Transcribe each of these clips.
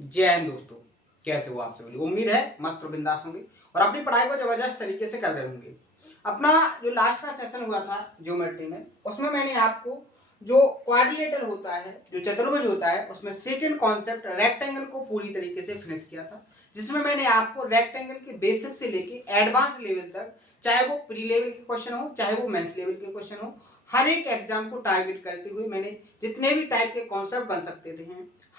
जय हिंद दोस्तों, कैसे हो आप सभी? उम्मीद है मस्त और बिंदास होंगे और अपनी पढ़ाई को जबरदस्त तरीके से कर रहे होंगे। अपना जो लास्ट का सेशन हुआ था ज्योमेट्री में, उसमें मैंने आपको जो क्वाड्रिलेटरल होता है, जो चतुर्भुज होता है, उसमें सेकंड कॉन्सेप्ट रेक्टेंगल को पूरी तरीके से फिनिश किया था, जिसमें मैंने आपको रेक्टेंगल के बेसिक से लेके एडवांस लेवल तक, चाहे वो प्री लेवल के क्वेश्चन हो, चाहे वो मेंस लेवल के क्वेश्चन हो, हर एक एग्जाम को टारगेट करते हुए मैंने जितने भी टाइप के कॉन्सेप्ट बन सकते थे,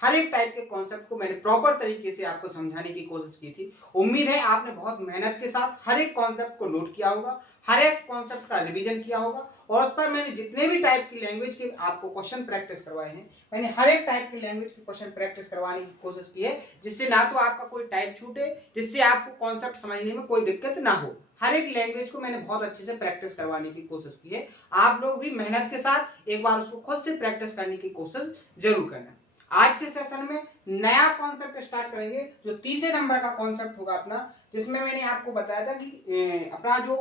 हर एक टाइप के कॉन्सेप्ट को मैंने प्रॉपर तरीके से आपको समझाने की कोशिश की थी। उम्मीद है आपने बहुत मेहनत के साथ हर एक कॉन्सेप्ट को नोट किया होगा, हर एक कॉन्सेप्ट का रिवीजन किया होगा और उस पर मैंने जितने भी टाइप की लैंग्वेज के आपको क्वेश्चन प्रैक्टिस करवाए हैं, मैंने हर एक टाइप की लैंग्वेज के क्वेश्चन प्रैक्टिस करवाने की कोशिश की है, जिससे ना तो आपका कोई टाइप छूटे, जिससे आपको कॉन्सेप्ट समझने में कोई दिक्कत ना हो। हर एक लैंग्वेज को मैंने बहुत अच्छे से प्रैक्टिस करवाने की कोशिश की है। आप लोग भी मेहनत के साथ एक बार उसको खुद से प्रैक्टिस करने की कोशिश जरूर करना। आज के सेशन में नया कॉन्सेप्ट स्टार्ट करेंगे, जो तीसरे नंबर का कॉन्सेप्ट होगा अपना, जिसमें मैंने आपको बताया था कि अपना जो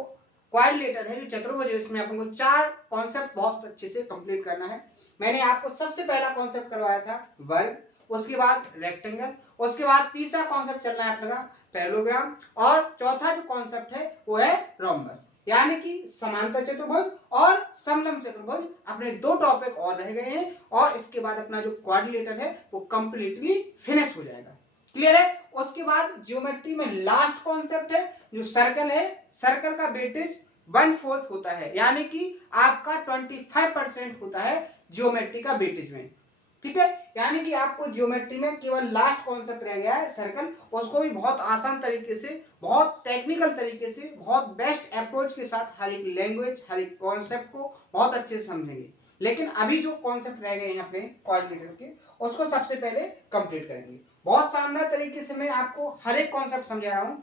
क्वाड्रिलेटरल है, जो चतुर्भुज है, इसमें अपन को 4 कॉन्सेप्ट बहुत अच्छे से कंप्लीट करना है। मैंने आपको सबसे पहला कॉन्सेप्ट करवाया था वर्ग, उसके बाद रेक्टेंगल, उसके बाद तीसरा कॉन्सेप्ट चलना है अपना पैरेललोग्राम और चौथा जो कॉन्सेप्ट है वो है रोम्बस, यानी कि समांतर चतुर्भुज और समलंब चतुर्भुज। अपने 2 टॉपिक और रह गए हैं और इसके बाद अपना जो क्वाड्रिलेटरल है वो कंप्लीटली फिनिश हो जाएगा। क्लियर है? उसके बाद ज्योमेट्री में लास्ट कॉन्सेप्ट है जो सर्कल है। सर्कल का वेटेज 1/4 होता है, यानी कि आपका 25% होता है ज्योमेट्री का वेटेज में। ठीक है, यानी कि आपको ज्योमेट्री में केवल लास्ट कॉन्सेप्ट रह गया है सर्कल, उसको भी बहुत आसान तरीके से, बहुत टेक्निकल तरीके से, बहुत बेस्ट अप्रोच के साथ हर एक लैंग्वेज, हर एक कॉन्सेप्ट को बहुत अच्छे से समझेंगे। लेकिन अभी जो कॉन्सेप्ट रह गए हैं अपने क्वाड्रिलेटरल के, उसको सबसे पहले कंप्लीट करेंगे। बहुत शानदार तरीके से मैं आपको हर एक कॉन्सेप्ट समझा रहा हूं,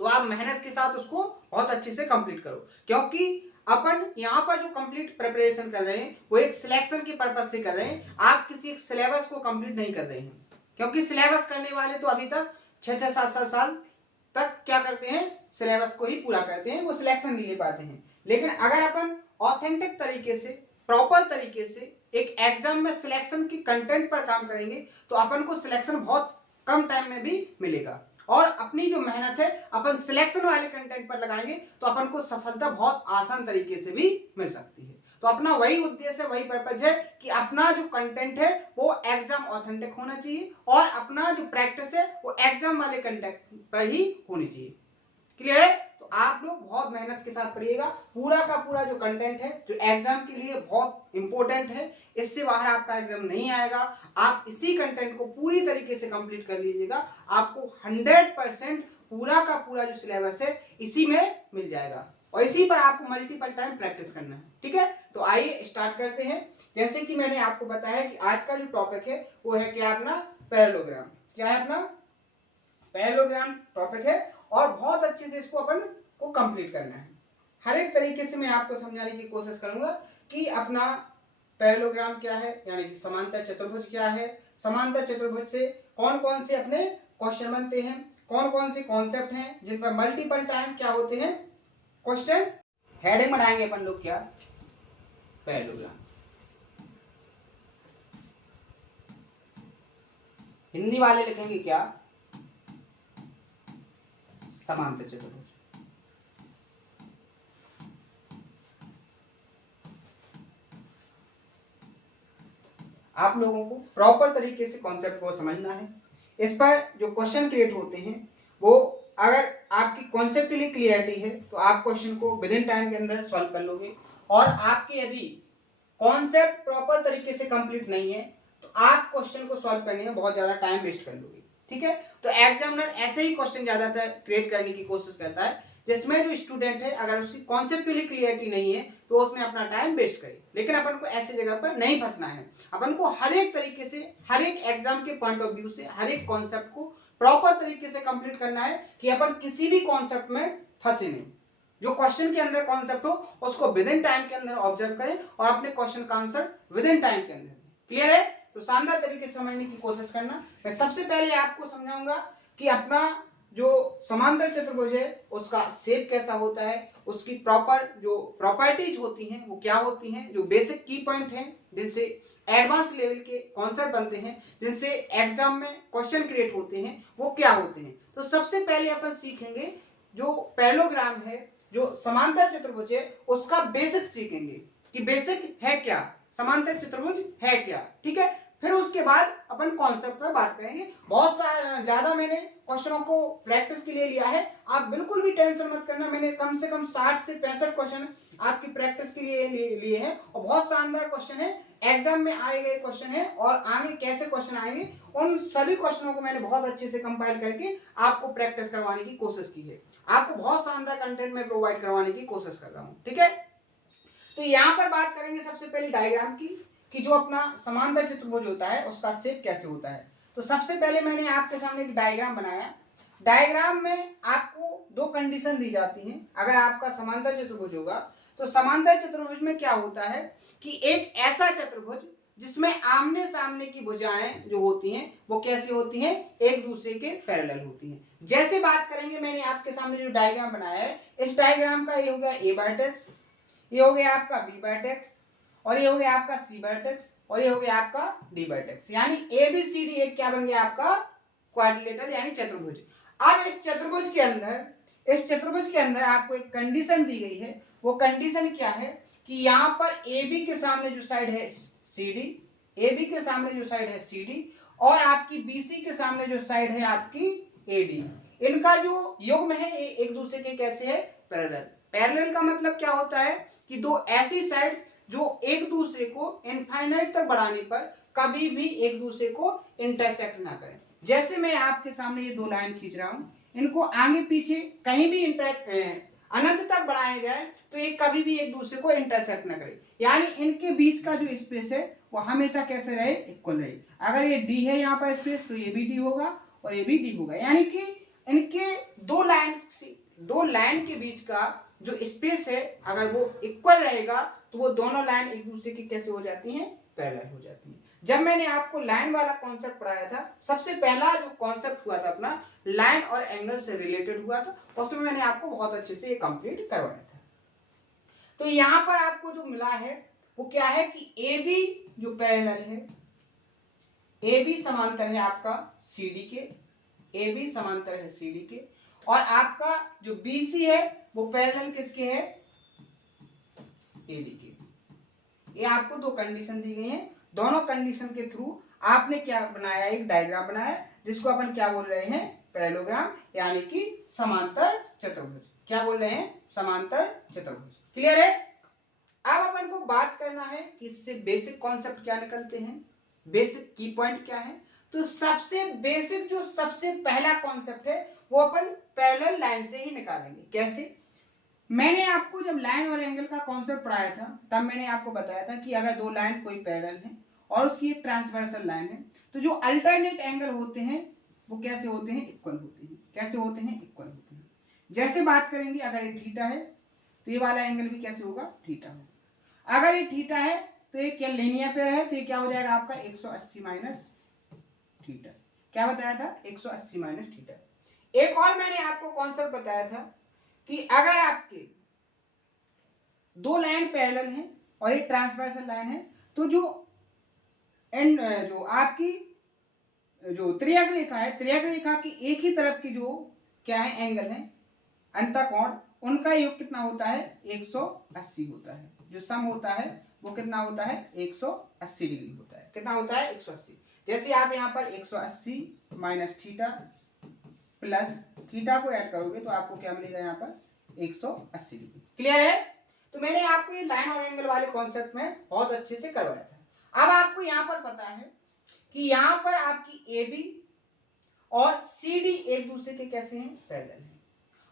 तो आप मेहनत के साथ उसको बहुत अच्छे से कंप्लीट करो, क्योंकि अपन यहाँ पर जो कंप्लीट प्रिपरेशन कर रहे हैं वो एक सिलेक्शन के पर्पज से कर रहे हैं। आप किसी एक सिलेबस को कंप्लीट नहीं कर रहे हैं, क्योंकि सिलेबस करने वाले तो अभी तक 6-6, 7-7 साल तक क्या करते हैं, सिलेबस को ही पूरा करते हैं, वो सिलेक्शन नहीं ले पाते हैं। लेकिन अगर अपन ऑथेंटिक तरीके से, प्रॉपर तरीके से एक एग्जाम में सिलेक्शन की कंटेंट पर काम करेंगे तो अपन को सिलेक्शन बहुत कम टाइम में भी मिलेगा और अपनी जो मेहनत है अपन सिलेक्शन वाले कंटेंट पर लगाएंगे तो अपन को सफलता बहुत आसान तरीके से भी मिल सकती है। तो अपना वही उद्देश्य है, वही पर्पज है कि अपना जो कंटेंट है वो एग्जाम ऑथेंटिक होना चाहिए और अपना जो प्रैक्टिस है वो एग्जाम वाले कंटेंट पर ही होनी चाहिए। क्लियर है? तो आप लोग बहुत मेहनत के साथ पढ़िएगा। पूरा का पूरा जो कंटेंट है, जो एग्जाम के लिए बहुत इंपॉर्टेंट है, इससे बाहर आपका एग्जाम नहीं आएगा। आप इसी कंटेंट को पूरी तरीके से कंप्लीट कर लीजिएगा, आपको 100% पूरा का पूरा जो सिलेबस है इसी में मिल जाएगा और इसी पर आपको मल्टीपल टाइम प्रैक्टिस करना है। ठीक है, तो आइए स्टार्ट करते हैं। जैसे कि मैंने आपको बताया कि आज का जो टॉपिक है वो है क्या, अपना पैरेललोग्राम। क्या है? अपना पैरेललोग्राम टॉपिक है और बहुत अच्छे से इसको अपन को कंप्लीट करना है। हर एक तरीके से मैं आपको समझाने की कोशिश करूंगा कि अपना पैरेललोग्राम क्या है, यानी कि समांतर चतुर्भुज क्या है, समांतर चतुर्भुज से कौन कौन से अपने क्वेश्चन बनते हैं, कौन कौन से कॉन्सेप्ट हैं जिन पर मल्टीपल टाइम क्या होते हैं क्वेश्चन। हेडिंग बनाएंगे अपन लोग क्या, पैरेललोग्राम। हिंदी वाले लिखेंगे क्या, समांतर चतुर्भुज। आप लोगों को प्रॉपर तरीके से कॉन्सेप्ट को समझना है। इस पर जो क्वेश्चन क्रिएट होते हैं वो अगर आपकी कॉन्सेप्टली क्लियरिटी है तो आप क्वेश्चन को विद इन टाइम के अंदर सॉल्व कर लोगे, और आपके यदि कॉन्सेप्ट प्रॉपर तरीके से कंप्लीट नहीं है तो आप क्वेश्चन को सॉल्व करने में बहुत ज्यादा टाइम वेस्ट कर लोगे। ठीक है, तो एग्जामिनर ऐसे ही क्वेश्चन ज्यादातर क्रिएट करने की कोशिश करता है जिसमें जो स्टूडेंट है अगर उसकी कॉन्सेप्चुअली क्लियरिटी नहीं है तो उसमें अपना टाइम वेस्ट करे। लेकिन अपन को ऐसी जगह पर नहीं फंसना है। अपन को हर एक तरीके से, हर एक एग्जाम के पॉइंट ऑफ व्यू से हर एक कॉन्सेप्ट को प्रॉपर तरीके से कंप्लीट करना है कि अपन किसी भी कॉन्सेप्ट में फंसे नहीं। जो क्वेश्चन के अंदर कॉन्सेप्ट हो उसको विद इन टाइम के अंदर ऑब्जर्व करें और अपने क्वेश्चन का आंसर विद इन टाइम के अंदर। क्लियर है? तो शानदार तरीके से समझने की कोशिश करना। मैं सबसे पहले आपको समझाऊंगा कि अपना जो समांतर चतुर्भुज है उसका शेप कैसा होता है, उसकी प्रॉपर जो प्रॉपर्टीज होती हैं वो क्या होती हैं, जो बेसिक की पॉइंट हैं जिनसे एडवांस लेवल के कॉन्सेप्ट बनते हैं, जिनसे एग्जाम में क्वेश्चन क्रिएट होते हैं, वो क्या होते हैं। तो सबसे पहले अपन सीखेंगे जो पैरेललोग्राम है, जो समांतर चतुर्भुज है, उसका बेसिक सीखेंगे कि बेसिक है क्या, समांतर चतुर्भुज है क्या, ठीक है। फिर उसके बाद अपन कॉन्सेप्ट पर बात करेंगे। बहुत ज्यादा मैंने क्वेश्चनों को प्रैक्टिस के लिए लिया है, आप बिल्कुल भी टेंशन मत करना। मैंने कम से कम 60 से 65 क्वेश्चन आपकी प्रैक्टिस के लिए लिए हैं और बहुत शानदार क्वेश्चन है, एग्जाम में आए गए क्वेश्चन है और आगे कैसे क्वेश्चन आएंगे उन सभी क्वेश्चनों को मैंने बहुत अच्छे से कंपाइल करके आपको प्रैक्टिस करवाने की कोशिश की है, आपको बहुत शानदार कंटेंट में प्रोवाइड करवाने की कोशिश कर रहा हूं, ठीक है। तो यहां पर बात करेंगे सबसे पहले डायग्राम की, कि जो अपना समांतर चतुर्भुज होता है उसका शेप कैसे होता है। तो सबसे पहले मैंने आपके सामने एक डायग्राम बनाया। डायग्राम में आपको दो कंडीशन दी जाती हैं। अगर आपका समांतर चतुर्भुज होगा तो समांतर चतुर्भुज में क्या होता है कि एक ऐसा चतुर्भुज जिसमें आमने सामने की भुजाएं जो होती हैं वो कैसी होती हैं, एक दूसरे के पैरेलल होती हैं। जैसे बात करेंगे, मैंने आपके सामने जो डायग्राम बनाया है, इस डायग्राम का ये हो गया ए वर्टेक्स, ये हो गया आपका बी वर्टेक्स, और ये हो गया आपका सी वर्टेक्स, और ये हो गया आपका डी वर्टेक्स। यानी ए बी सी डी एक क्या बन गया आपका क्वाड्रिलेटरल यानी चतुर्भुज। अब इस चतुर्भुज के अंदर आपको एक कंडीशन दी गई है। वो कंडीशन क्या है कि यहाँ पर ए बी के सामने जो साइड है सी डी, ए बी के सामने जो साइड है सी डी, और आपकी बी सी के सामने जो साइड है आपकी ए डी, इनका जो युग्म है ये एक दूसरे के कैसे है, पैरेलल। पैरेलल का मतलब क्या होता है कि दो ऐसी साइड्स जो एक दूसरे को इनफाइनाइट तक बढ़ाने पर कभी भी एक दूसरे को इंटरसेक्ट ना करें। जैसे मैं आपके सामने ये दो लाइन खींच रहा हूं, इनको आगे पीछे कहीं भी अनंत तक बढ़ाया जाए तो ये कभी भी एक दूसरे को इंटरसेक्ट ना करे, यानी इनके बीच का जो स्पेस है वो हमेशा कैसे रहे, इक्वल रहे। अगर ये डी है यहाँ पर स्पेस तो ये भी डी होगा और ये भी डी होगा, यानी कि इनके दो लाइन के बीच का जो स्पेस है अगर वो इक्वल रहेगा तो वो दोनों लाइन एक दूसरे की कैसे हो जाती हैं, पैरेलल हो जाती हैं। जब मैंने आपको लाइन वाला कॉन्सेप्ट पढ़ाया था, सबसे पहला जो कॉन्सेप्ट हुआ था अपना लाइन और एंगल से रिलेटेड हुआ था, उसमें मैंने आपको बहुत अच्छे से ये कंप्लीट करवाया था। तो यहां पर आपको जो मिला है वो क्या है कि ए बी जो पैरेलल है, ए बी समांतर है आपका सी डी के, ए बी समांतर है सी डी के, और आपका जो बी सी है वो पैरेलल किसके है, ए डी के। ये आपको दो कंडीशन दी गई हैं, दोनों कंडीशन के थ्रू आपने क्या बनाया, एक डायग्राम बनाया जिसको अपन क्या बोल रहे हैं, पैरेललोग्राम, यानी कि समांतर चतुर्भुज। क्या बोल रहे हैं, समांतर चतुर्भुज। क्लियर है। अब अपन को बात करना है कि इससे बेसिक कॉन्सेप्ट क्या निकलते हैं, बेसिक की पॉइंट क्या है। तो सबसे बेसिक जो सबसे पहला कॉन्सेप्ट है वो अपन पैरेलल लाइन से ही निकालेंगे। कैसे, मैंने आपको जब लाइन और एंगल का कॉन्सेप्ट पढ़ाया था तब मैंने आपको बताया था कि अगर दो लाइन कोई पैरेलल है और उसकी एक ट्रांसवर्सल लाइन है तो जो अल्टरनेट एंगल होते हैं वो कैसे होते हैं, इक्वल होते हैं। कैसे होते हैं, इक्वल होते हैं। जैसे बात करेंगे, अगर ये थीटा है तो ये वाला एंगल भी कैसे होगा, थीटा होगा। अगर ये थीटा है तो ये क्या लीनियर पेयर है तो ये क्या हो जाएगा आपका 180 माइनस थीटा। क्या बताया था, 180 माइनस थीटा। एक और मैंने आपको कॉन्सेप्ट बताया था कि अगर आपके दो लाइन पैरेलल हैं और एक ट्रांसवर्सल लाइन है तो जो आपकी जो त्रियक रेखा है, त्रियक रेखा की एक ही तरफ की जो क्या है एंगल है, अंतःकोण, उनका योग कितना होता है, 180 होता है। जो सम होता है वो कितना होता है, 180 डिग्री होता है। कितना होता है, 180। जैसे आप यहाँ पर 180 माइनस थीटा प्लस थीटा को ऐड करोगे तो आपको क्या मिलेगा, यहाँ पर 180 डिग्री। क्लियर है। तो मैंने आपको ये लाइन और एंगल वाले कॉन्सेप्ट में बहुत अच्छे से करवाया था। अब आपको यहाँ पर पता है कि यहाँ पर आपकी ए बी और सी डी एक दूसरे के कैसे हैं, पैरेलल हैं।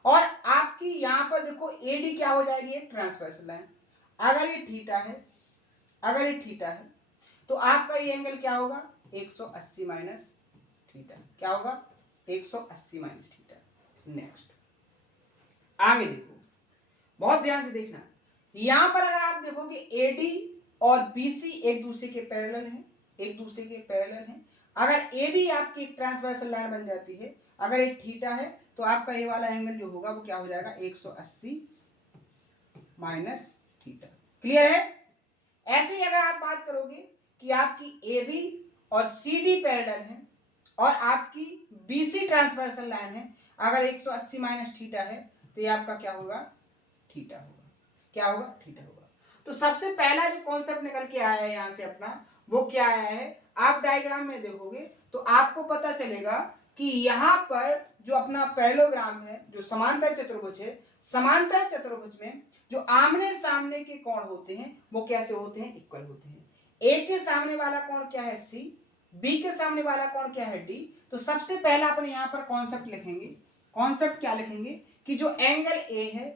और आपकी यहाँ पर देखो ए डी क्या हो जाएगी, एक ट्रांसवर्सल लाइन। अगर ये थीटा है तो आपका ये एंगल क्या होगा, 180 माइनस थीटा। क्या होगा, 180 माइनस थीटा। नेक्स्ट आगे देखो, बहुत ध्यान से देखना। यहां पर अगर आप देखो कि एडी और बीसी एक दूसरे के पैरेलल हैं, एक दूसरे के पैरेलल हैं। अगर ए बी आपकी एक ट्रांसवर्सल लाइन बन जाती है, अगर ये थीटा है तो आपका ये वाला एंगल जो होगा वो क्या हो जाएगा 180 माइनस थीटा। क्लियर है? ऐसे ही अगर आप बात करोगे कि आपकी ए बी और सी डी पैरेलल है और आपकी बी सी ट्रांसवर्सल लाइन है, अगर 180 माइनस थीटा है तो ये आपका क्या होगा थीटा होगा। क्या होगा थीटा होगा। तो सबसे पहला जो कॉन्सेप्ट निकल के आया है यहां से अपना, वो क्या आया है, आप डायग्राम में देखोगे तो आपको पता चलेगा कि यहाँ पर जो अपना पैरेललोग्राम है, जो समांतर चतुर्भुज है, समांतर चतुर्भुज में जो आमने सामने के कोण होते हैं वो कैसे होते हैं, इक्वल होते हैं। ए के सामने वाला कोण क्या है सी, बी के सामने वाला कोण क्या है डी। तो सबसे पहला अपन यहाँ पर कॉन्सेप्ट लिखेंगे। कॉन्सेप्ट क्या लिखेंगे कि जो एंगल ए है,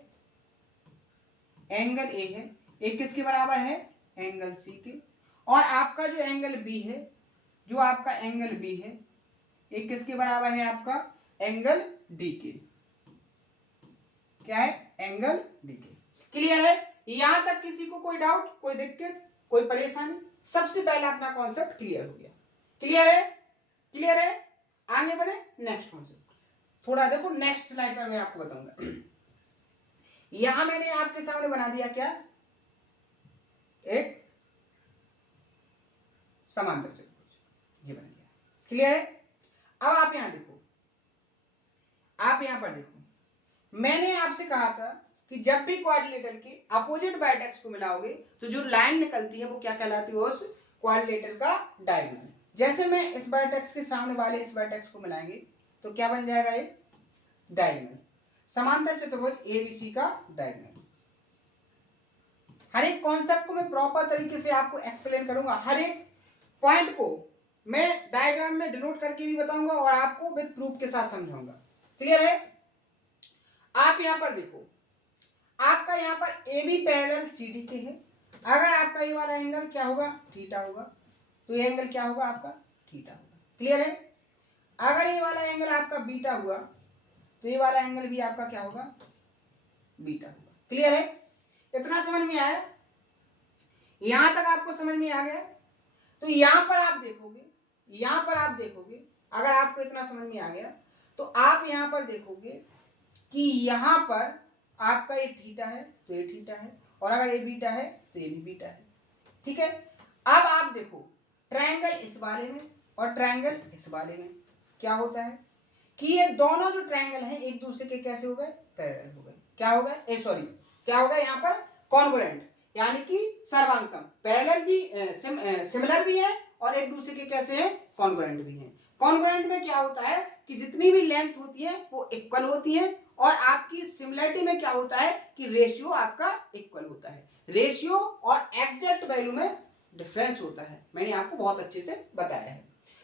एंगल ए है, ए किसके बराबर है, एंगल सी के, और आपका जो एंगल बी है, जो आपका एंगल बी है, ये किसके बराबर है, आपका एंगल डी के। क्या है, एंगल डी के। क्लियर है? यहां तक किसी को कोई डाउट, कोई दिक्कत, कोई परेशानी? सबसे पहला अपना कॉन्सेप्ट क्लियर हो गया। क्लियर है? क्लियर है? आगे बढ़े नेक्स्ट कॉन्सेप्ट। थोड़ा देखो नेक्स्ट स्लाइड पर मैं आपको बताऊंगा। यहां मैंने आपके सामने बना दिया क्या, एक समांतर चतुर्भुज, ये बन गया। क्लियर है? अब आप यहां देखो, आप यहां पर देखो, मैंने आपसे कहा था कि जब भी क्वाड्रिलेटरल के अपोजिट वर्टेक्स को मिलाओगे तो जो लाइन निकलती है वो क्या कहलाती है, उस क्वाड्रिलेटरल का डायगोनल। जैसे मैं इस वर्टेक्स के सामने वाले इस वर्टेक्स को मिलाएंगे तो क्या बन जाएगा, ये डायगोनल। समांतर चतुर्भुज एबीसी का डायगोनल। हर एक कॉन्सेप्ट को मैं प्रॉपर तरीके से आपको एक्सप्लेन करूंगा, हर एक पॉइंट को मैं डायग्राम में डिनोट करके भी बताऊंगा और आपको विद प्रूफ के साथ समझाऊंगा। क्लियर है? आप यहां पर देखो, आपका यहां पर A B parallel C D के है। अगर आपका ये वाला एंगल क्या होगा, थीटा होगा, तो ये एंगल क्या होगा, आपका थीटा होगा। क्लियर है? अगर ये वाला एंगल आपका बीटा हुआ तो ये वाला एंगल भी आपका क्या होगा, बीटा होगा। क्लियर है? इतना समझ में आया? यहां तक आपको समझ में आ गया? तो यहां पर आप देखोगे, यहां पर आप देखोगे, अगर आपको इतना समझ में आ गया तो आप यहां पर देखोगे कि यहां पर आपका ये थीटा है तो ये थीटा है, और अगर ये बीटा है तो ये भी बीटा है। ठीक है? अब आप देखो, ट्रायंगल इस वाले में और ट्रायंगल इस वाले में क्या होता है कि ये दोनों जो ट्रायंगल हैं एक दूसरे के कैसे हो गए, पैरेलल हो गए। क्या हो गए, सॉरी क्या हो गया यहाँ पर, कॉन्ग्रुएंट, यानी कि सर्वांग सम। पैरेलल भी सिमिलर भी है और एक दूसरे के कैसे हैं, कॉन्ग्रुएंट भी हैं। कॉन्ग्रुएंट में क्या होता है कि जितनी भी लेंथ होती है वो इक्वल होती है, और आपकी सिमिलरिटी में क्या होता है कि रेशियो आपका इक्वल होता है। रेशियो और एग्जैक्ट वैल्यू में डिफरेंस होता है, मैंने आपको बहुत अच्छे से बताया है।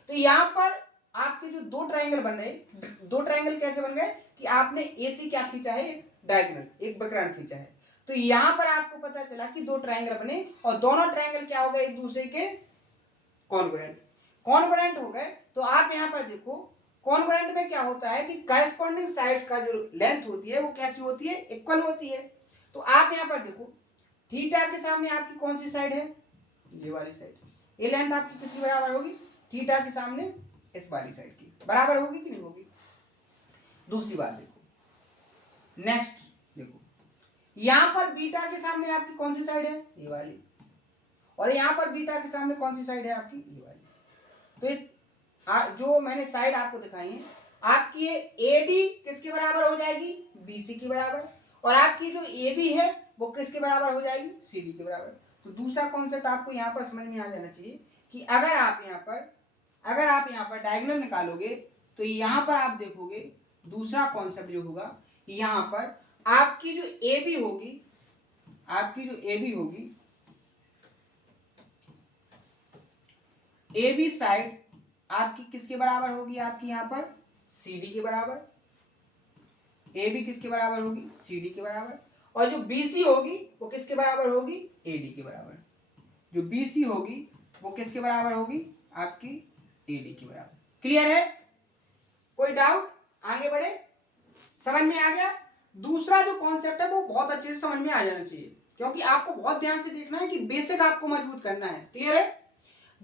तो यहाँ पर आपके जो दो ट्रायंगल बन रहे, दो ट्रायंगल कैसे बन गए कि आपने एसी क्या खींचा है, एक डायगोनल, एक वक्रांश खींचा है। तो यहाँ पर आपको पता चला कि दो ट्रायंगल बने और दोनों ट्रायंगल क्या हो गए, एक दूसरे के कॉन्ग्रुएंट। कॉन्ग्रुएंट हो गए तो आप यहाँ पर देखो, कॉन्ग्रुएंट में क्या होता है कि करस्पॉन्डिंग साइड्स का जो लेंथ होती है वो कैसी होती है, इक्वल होती है। तो आप यहाँ पर देखो, थीटा के सामने आपकी कौन सी साइड है, ये वाली साइड। ये लेंथ आपकी किसकी बराबर होगी, थीटा के सामने इस वाली साइड की बराबर होगी कि नहीं होगी। दूसरी बात देखो, नेक्स्ट देखो, यहां पर बीटा के सामने आपकी कौन सी साइड है, ये वाली, और यहां पर बीटा के सामने कौन सी साइड है आपकी, ये वाली। तो जो मैंने साइड आपको दिखाई है, आपकी ये एडी किसके बराबर हो जाएगी, बीसी के बराबर, और आपकी जो ए बी है वो किसके बराबर हो जाएगी, सी डी के बराबर। तो दूसरा कॉन्सेप्ट आपको यहाँ पर समझ में आ जाना चाहिए कि अगर आप यहाँ पर डायगोनल निकालोगे तो यहाँ पर आप देखोगे दूसरा कॉन्सेप्ट जो होगा, यहाँ पर आपकी जो ए बी होगी, आपकी जो ए बी होगी, ए बी साइड आपकी किसके बराबर होगी, आपकी यहाँ पर सी डी के बराबर। ए बी किसके बराबर होगी, सी डी के बराबर, और जो बीसी होगी वो किसके बराबर होगी, ए डी के बराबर। जो बीसी होगी वो किसके बराबर होगी, आपकी ए डी के बराबर। क्लियर है? कोई डाउट? आगे बढ़े, समझ में आ गया? दूसरा जो कॉन्सेप्ट है वो बहुत अच्छे से समझ में आ जाना चाहिए, क्योंकि आपको बहुत ध्यान से देखना है कि बेसिक आपको मजबूत करना है। क्लियर है?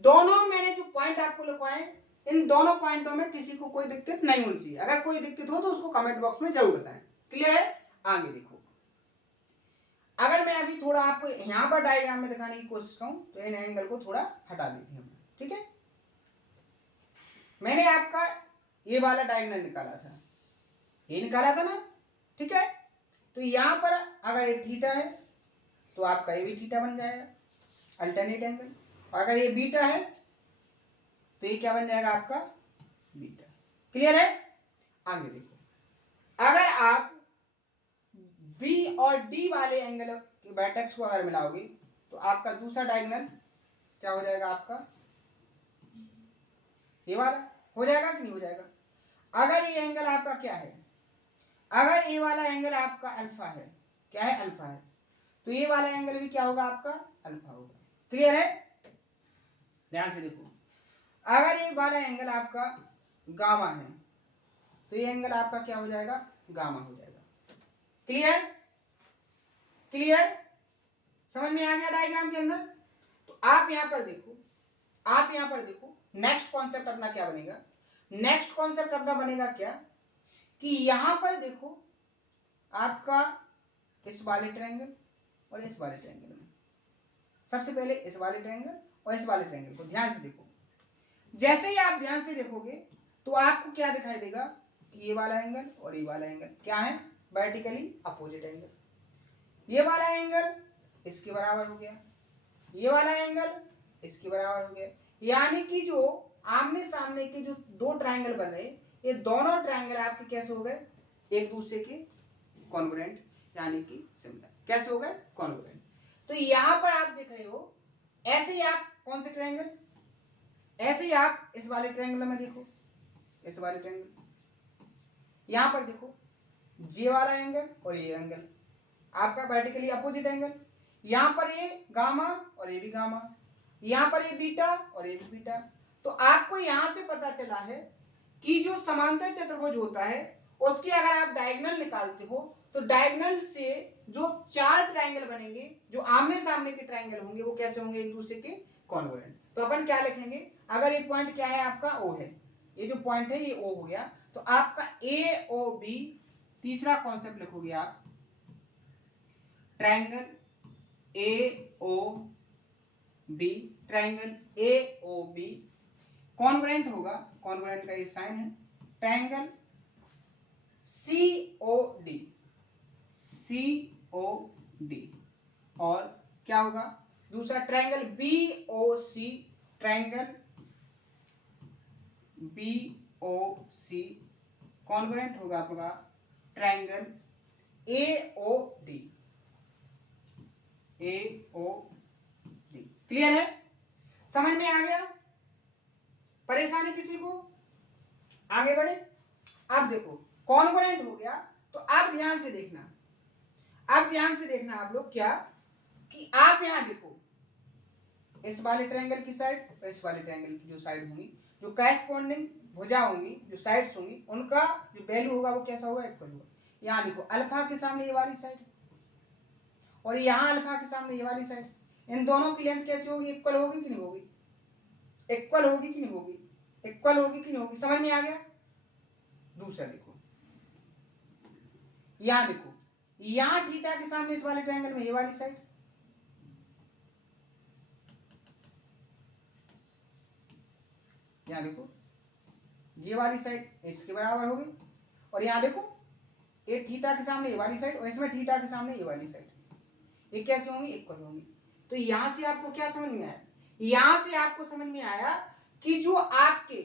दोनों मैंने जो पॉइंट आपको लिखवाए इन दोनों पॉइंटों में किसी को कोई दिक्कत नहीं होनी चाहिए। अगर कोई दिक्कत हो तो उसको कमेंट बॉक्स में जरूर बताएं। क्लियर है? आगे देखो, अगर मैं अभी थोड़ा आपको यहां पर डायग्राम में दिखाने की कोशिश करूं तो इन एंगल को थोड़ा हटा देते हैं, ठीक है। मैंने आपका ये वाला डायगोनल निकाला था, ये निकाला था ना, ठीक है। तो यहां पर अगर ये थीटा है तो आपका ये भी थीटा बन जाएगा, अल्टरनेट एंगल। और अगर ये बीटा है तो ये क्या बन जाएगा आपका, बीटा। क्लियर है? आगे देखो, अगर आप बी और डी वाले एंगल के वर्टेक्स को अगर मिलाओगे तो आपका दूसरा डायगोनल क्या हो जाएगा, आपका ये वाला हो जाएगा कि नहीं हो जाएगा। अगर ये एंगल आपका क्या है, अगर ये वाला एंगल आपका अल्फा है, क्या है, अल्फा है, तो ये वाला एंगल भी क्या होगा, आपका अल्फा होगा। क्लियर है? ध्यान से देखो, अगर ये वाला एंगल आपका गामा है तो ये एंगल आपका क्या हो जाएगा, गामा हो जाएगा। क्लियर? क्लियर? समझ में आ गया डायग्राम के अंदर? तो आप यहां पर देखो, आप यहां पर देखो, नेक्स्ट कॉन्सेप्ट अपना क्या बनेगा, नेक्स्ट कॉन्सेप्ट अपना बनेगा क्या, कि यहां पर देखो आपका इस वाले ट्रायंगल और इस वाले ट्रायंगल में, सबसे पहले इस वाले ट्रायंगल और इस वाले ट्रायंगल को ध्यान से देखो। जैसे ही आप ध्यान से देखोगे तो आपको क्या दिखाई देगा कि ये वाला एंगल और ये वाला एंगल क्या है, वर्टिकली अपोजिट एंगल। ये वाला एंगल इसके बराबर हो गया, ये वाला एंगल इसके बराबर हो गया, यानी कि जो आमने सामने के जो दो ट्रायंगल बन रहे, ये दोनों ट्रायंगल आपके कैसे हो गए, एक दूसरे के कॉन्ग्रुएंट, यानी कि सिमिलर। कैसे हो गए, कॉन्ग्रुएंट। तो यहां पर आप देख रहे हो, ऐसे ही आप कौन से ट्रायंगल, ऐसे ही आप इस वाले ट्रायंगल में देखो, इस वाले ट्रायंगल, यहां पर देखो ये वाला एंगल और ये एंगल आपका वर्टिकली अपोजिट एंगल। यहां पर ये गामा और ये भी गामा, यहां पर ये बीटा और ये भी बीटा। तो आपको यहां से पता चला है कि जो समांतर चतुर्भुज होता है उसके अगर आप डायगोनल निकालते हो तो डायगोनल से जो चार ट्रायंगल बनेंगे, जो आमने सामने के ट्रायंगल होंगे, वो कैसे होंगे, एक दूसरे के कॉन्ग्रुएंट। तो अपन क्या लिखेंगे, अगर ये पॉइंट क्या है आपका, ओ है, ये जो पॉइंट है ये ओ हो गया, तो आपका ए ओ बी, तीसरा कॉन्सेप्ट लिखोगे आप, triangle A O B, triangle A O B congruent होगा, कॉन्ग्रुएंट का ये साइन है, triangle C O D, C O D, और क्या होगा दूसरा triangle B O C, triangle B O C congruent होगा आपका triangle A O D, A O D. Clear है? समझ में आ गया? परेशानी किसी को? आगे बढ़े। अब देखो कॉन्ग्रुएंट हो गया, तो आप ध्यान से देखना, आप ध्यान से देखना आप लोग, क्या कि आप यहां देखो इस वाले ट्रायंगल की साइड और इस वाले ट्रायंगल की जो साइड होंगी, जो करेस्पॉन्डिंग भुजा होंगी, जो साइड्स होंगी, उनका जो वैल्यू होगा वो कैसा होगा, इक्वल होगा। यहां देखो अल्फा के सामने ये वाली साइड और यहां अल्फा के सामने ये वाली साइड, इन दोनों की लेंथ कैसी होगी, इक्वल होगी कि नहीं होगी, इक्वल होगी कि नहीं होगी, इक्वल होगी कि नहीं होगी। समझ में आ गया? दूसरा देखो, यहां देखो, यहां थीटा के सामने इस वाले ट्रायंगल में ये वाली साइड, यहां देखो ये वाली साइड इसके बराबर होगी, और यहां देखो ये थीटा के सामने ये वाली साइड और इसमें थीटा के सामने ये वाली साइड, ये कैसे होंगी, इक्वल होंगी। तो यहां से आपको क्या समझ में आया, यहां से आपको समझ में आया कि जो आपके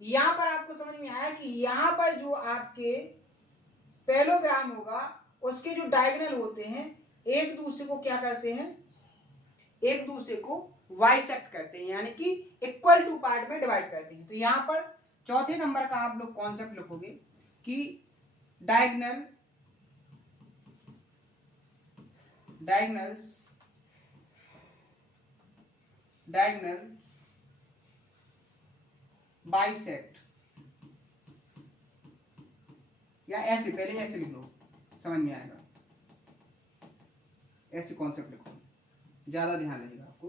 यहां पर आपको समझ में आया कि यहां पर जो आपके पैरेललोग्राम होगा उसके जो डायगोनल होते हैं एक दूसरे को क्या करते हैं, एक दूसरे को बाइसेक्ट करते हैं, यानी कि इक्वल टू पार्ट में डिवाइड करते हैं। तो यहां पर चौथे नंबर का आप लोग कॉन्सेप्ट लिखोगे कि डायगोनल, डायगोनल्स, डायगोनल बाइसेक्ट, या ऐसे पहले ऐसे लिख लो, समझ में आएगा, ऐसे कॉन्सेप्ट लिखो, ज्यादा ध्यान रहेगा आपको,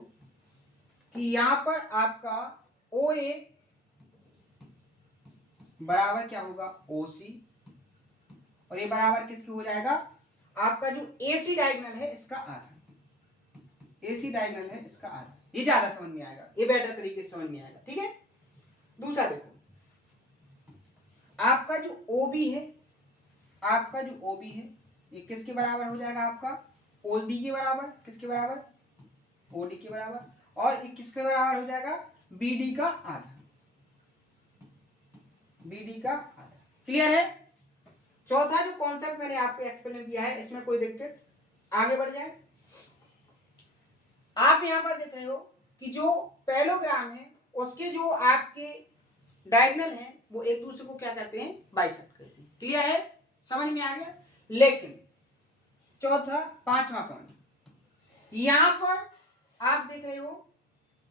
कि यहां पर आपका ओ ए बराबर क्या होगा OC, और ये बराबर किसके हो जाएगा, आपका जो AC डायगोनल है इसका आधा, AC डायगोनल है इसका आधा। ये ज्यादा समझ में आएगा, ये बेटर तरीके से समझ में आएगा, ठीक है। दूसरा देखो, आपका जो OB है, आपका जो OB है ये किसके बराबर हो जाएगा, आपका OD के बराबर, किसके बराबर, OD के बराबर, और ये किसके बराबर हो जाएगा, BD का आधा, BD का आधा। क्लियर है। चौथा जो कॉन्सेप्ट मैंने आपको एक्सप्लेन किया है, इसमें कोई दिक्कत, आगे बढ़ जाए। आप यहां पर देख रहे हो कि जो पैरेललोग्राम है उसके जो आपके डायगोनल हैं वो एक दूसरे को क्या करते हैं, बाइसेक्ट करते हैं। क्लियर है, समझ में आ गया। लेकिन चौथा पांचवा पॉइंट, यहां पर आप देख रहे हो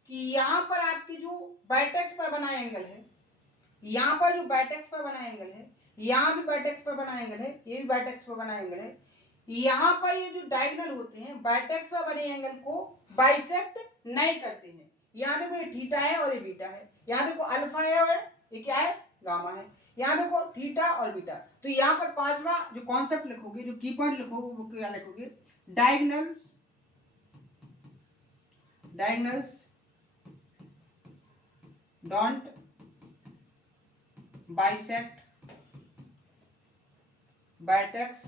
कि यहां पर आपके जो वर्टेक्स पर बना एंगल है, यहां पर जो वर्टेक्स पर बना एंगल है, यहां भी वर्टेक्स पर बना एंगल है, ये भी वर्टेक्स पर बना एंगल है, यहां पर ये जो डायगोनल होते हैं वर्टेक्स पर बने एंगल को बाइसेक्ट नहीं करते हैं। यहां देखो ये थीटा है और ये बीटा है, यहां देखो अल्फा है और ये क्या है, गामा है, यहां देखो थीटा और बीटा। तो यहां पर पांचवा जो कॉन्सेप्ट लिखोगे, जो की पॉइंट लिखोगे, वो क्या लिखोगे, diagonals, diagonals don't bisect vertex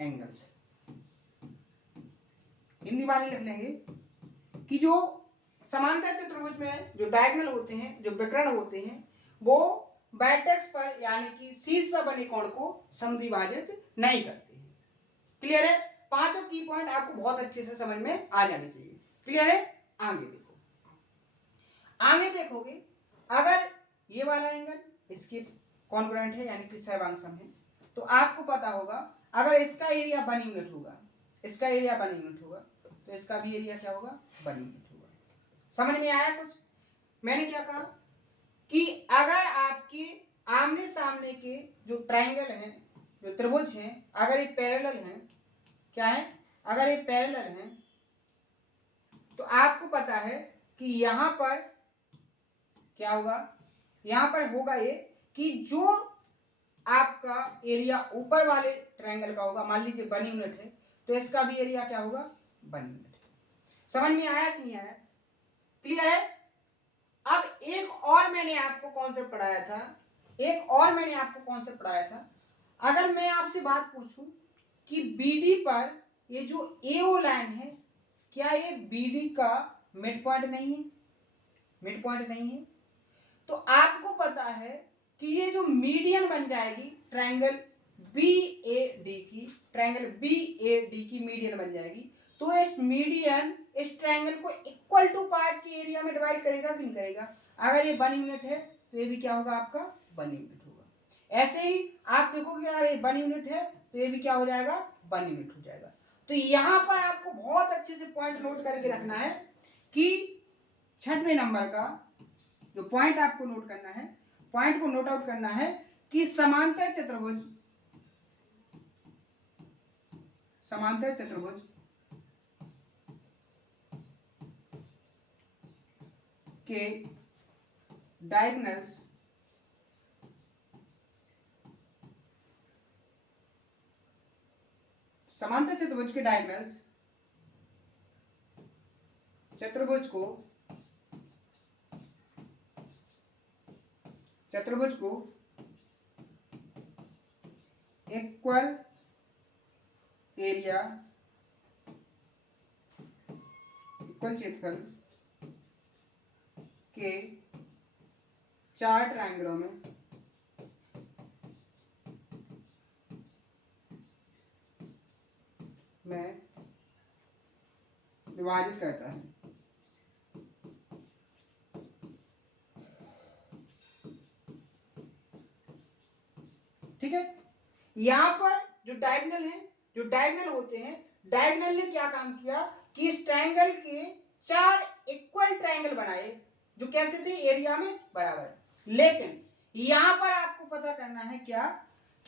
angles. Hindi वाले लिख लेंगे कि जो समांतर चतुर्भुज में जो डायगोनल होते हैं, जो विकर्ण होते हैं, वो वर्टेक्स पर यानी कि शीर्ष पर बने कोण को समद्विभाजित नहीं करते हैं। क्लियर है। पांचों की पॉइंट आपको बहुत अच्छे से समझ में आ जाने चाहिए। क्लियर है। आगे देखो, आगे देखोगे अगर ये वाला एंगल इसके कॉन्ग्रुएंट है यानी कि सर्वांग है, तो आपको पता होगा अगर इसका एरिया 1 यूनिट होगा, इसका एरिया 1 यूनिट होगा, तो इसका भी एरिया क्या होगा, 1 यूनिट होगा। समझ में आया कुछ। मैंने क्या कहा कि अगर आपके आमने सामने के जो ट्रायंगल हैं, जो त्रिभुज हैं, अगर ये पैरेलल हैं, क्या है, अगर ये पैरेलल हैं, तो आपको पता है कि यहां पर क्या होगा, यहां पर होगा ये कि जो आपका एरिया ऊपर वाले ट्रायंगल का होगा, मान लीजिए 1 यूनिट है, तो इसका भी एरिया क्या होगा, 1 यूनिट। समझ में आया कि नहीं आया। क्लियर है। अब एक और मैंने आपको कॉन्सेप्ट पढ़ाया था, एक और मैंने आपको कॉन्सेप्ट पढ़ाया था। अगर मैं आपसे बात पूछूं कि BD पर ये जो AO लाइन है, क्या ये BD का मिड पॉइंट नहीं है, मिड पॉइंट नहीं है, तो आपको पता है कि ये जो मीडियन बन जाएगी ट्रायंगल BAD की, ट्रायंगल BAD की मीडियन बन जाएगी, तो इस मीडियन इस ट्रायंगल को इक्वल टू पार्ट के एरिया में डिवाइड करेगा कि नहीं करेगा। अगर ये 1 यूनिट है तो ये भी क्या होगा, आपका 1 यूनिट होगा। ऐसे ही आप देखोगे अगर ये 1 यूनिट है तो ये भी क्या हो जाएगा, 1 यूनिट हो जाएगा। तो यहां पर आपको बहुत अच्छे से पॉइंट नोट करके रखना है कि 6वें नंबर का जो पॉइंट आपको नोट करना है, पॉइंट को नोट आउट करना है कि समांतर चतुर्भुज, समांतर चतुर्भुज के डायगोनल्स समांतर चतुर्भुज के डायगोनल्स चतुर्भुज को इक्वल एरिया, इक्वल क्षेत्रफल के 4 ट्रायंगलों में विभाजित करता है। ठीक है। यहां पर जो डायगोनल है, जो डायगोनल होते हैं, डायगोनल ने क्या काम किया कि इस ट्रायंगल के 4 इक्वल ट्रायंगल बनाए जो कैसे थे, एरिया में बराबर। लेकिन यहां पर आपको पता करना है क्या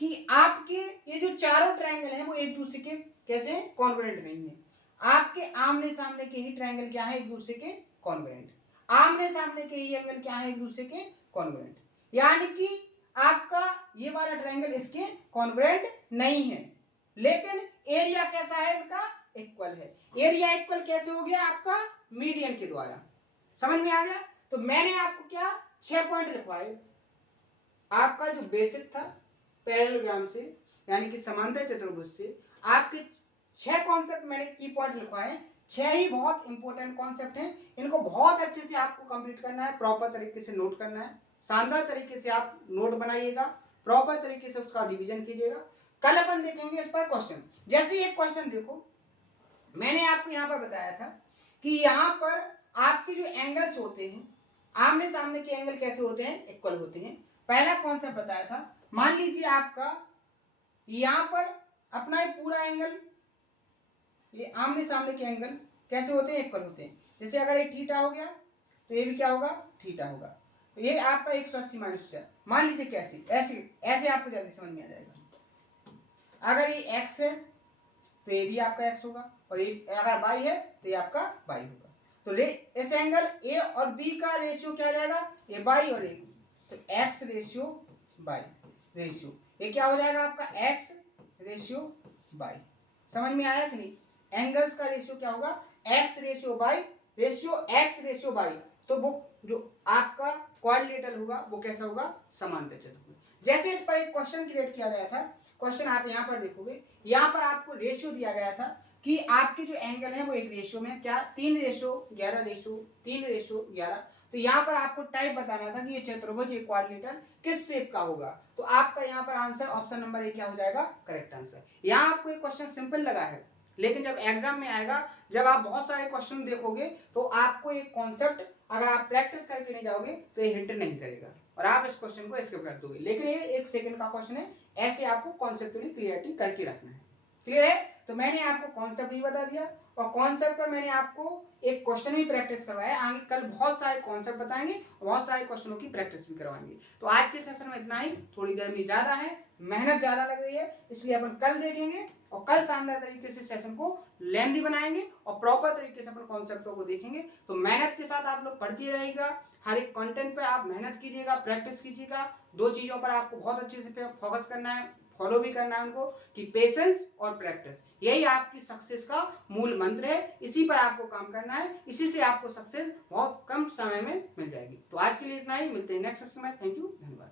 कि आपके ये जो चारों ट्रायंगल हैं वो एक दूसरे के कैसे, कॉन्ग्रुएंट नहीं है। आपके आमने सामने के ही ट्रायंगल क्या है, एक दूसरे के कॉन्ग्रुएंट। आमने सामने के ही एंगल क्या है, एक दूसरे के कॉन्ग्रुएंट, यानी कि आपका ये वाला ट्रायंगल इसके कॉन्ग्रुएंट नहीं है, लेकिन एरिया कैसा है इनका, इक्वल है। एरिया इक्वल कैसे हो गया आपका, मीडियन के द्वारा। समझ में आ गया। तो मैंने आपको क्या 6 पॉइंट लिखवाए। आपका जो बेसिक था पैरेललोग्राम से यानी कि समांतर चतुर्भुज से आपके 6 कॉन्सेप्ट मैंने की पॉइंट लिखवाए। 6 ही बहुत इंपॉर्टेंट कॉन्सेप्ट हैं, इनको बहुत अच्छे से आपको कंप्लीट करना है, प्रॉपर तरीके से नोट करना है, शानदार तरीके से आप नोट बनाइएगा, प्रॉपर तरीके से उसका रिवीजन कीजिएगा। कल अपन देखेंगे इस पर क्वेश्चन। जैसे एक क्वेश्चन देखो, मैंने आपको यहां पर बताया था कि यहां पर आपके जो एंगल्स होते हैं, आमने सामने के एंगल कैसे होते हैं, इक्वल होते हैं। पहला कॉन्सेप्ट बताया था, मान लीजिए आपका यहां पर अपना ये पूरा एंगल, ये आमने सामने के एंगल कैसे होते हैं, इक्वल होते हैं। जैसे अगर ये थीटा हो गया तो ये भी क्या होगा, थीटा होगा। तो ये आपका 180 माइनस 4, मान लीजिए कैसे, ऐसे ऐसे आपको जल्दी समझ में आ जाएगा। अगर ये एक्स है तो ये भी आपका एक्स होगा, और ये अगर वाई है तो ये आपका वाई होगा। तो इस एंगल ए और बी का रेशियो क्या जाएगा, ए बाई और ए, तो एक्स रेशियो बाई रेशियो, ये क्या हो जाएगा आपका एक्स रेशियो बाई। समझ में आया कि नहीं। एंगल्स का रेशियो क्या होगा, x ratio by ratio x ratio by. तो वो जो आपका क्वाड्रिलेटरल होगा वो कैसा होगा, समांतर चतुर्भुज। जैसे इस पर एक क्वेश्चन क्रिएट किया गया था, क्वेश्चन आप यहाँ पर देखोगे, यहाँ पर आपको रेशियो दिया गया था कि आपके जो एंगल है वो एक रेशियो में क्या 3:11 रेशियो 3:11। तो यहाँ पर आपको टाइप बताना था कि ये चतुर्भुज ये क्वाड्रिलेटरल किस शेप का होगा। तो आपका यहाँ पर आंसर ऑप्शन नंबर ए क्या हो जाएगा, करेक्ट आंसर। यहाँ आपको एक क्वेश्चन सिंपल लगा है, लेकिन जब एग्जाम में आएगा, जब आप बहुत सारे क्वेश्चन देखोगे तो आपको एक कॉन्सेप्ट अगर आप प्रैक्टिस करके नहीं जाओगे तो ये हिंट नहीं करेगा और आप इस क्वेश्चन को स्किप कर दोगे। लेकिन ये 1 सेकंड का क्वेश्चन है, ऐसे आपको कॉन्सेप्चुअली क्लियरिटी करके रखना है। क्लियर है। तो मैंने आपको कॉन्सेप्ट भी बता दिया और कॉन्सेप्ट पर मैंने आपको एक क्वेश्चन भी प्रैक्टिस करवाया। आगे कल बहुत सारे कॉन्सेप्ट बताएंगे और बहुत सारे क्वेश्चनों की प्रैक्टिस भी करवाएंगे। तो आज के सेशन में इतना ही। थोड़ी गर्मी ज्यादा है, मेहनत ज्यादा लग रही है, इसलिए अपन कल देखेंगे और कल शानदार तरीके से सेशन को लेंथी बनाएंगे और प्रॉपर तरीके से अपन कॉन्सेप्टों को देखेंगे। तो मेहनत के साथ आप लोग पढ़ते रहिएगा, हर एक कंटेंट पे आप मेहनत कीजिएगा, प्रैक्टिस कीजिएगा। 2 चीजों पर आपको बहुत अच्छे से फोकस करना है, फॉलो भी करना है उनको, कि पेशेंस और प्रैक्टिस, यही आपकी सक्सेस का मूल मंत्र है। इसी पर आपको काम करना है, इसी से आपको सक्सेस बहुत कम समय में मिल जाएगी। तो आज के लिए इतना ही, मिलते हैं नेक्स्ट सेशन में। थैंक यू, धन्यवाद।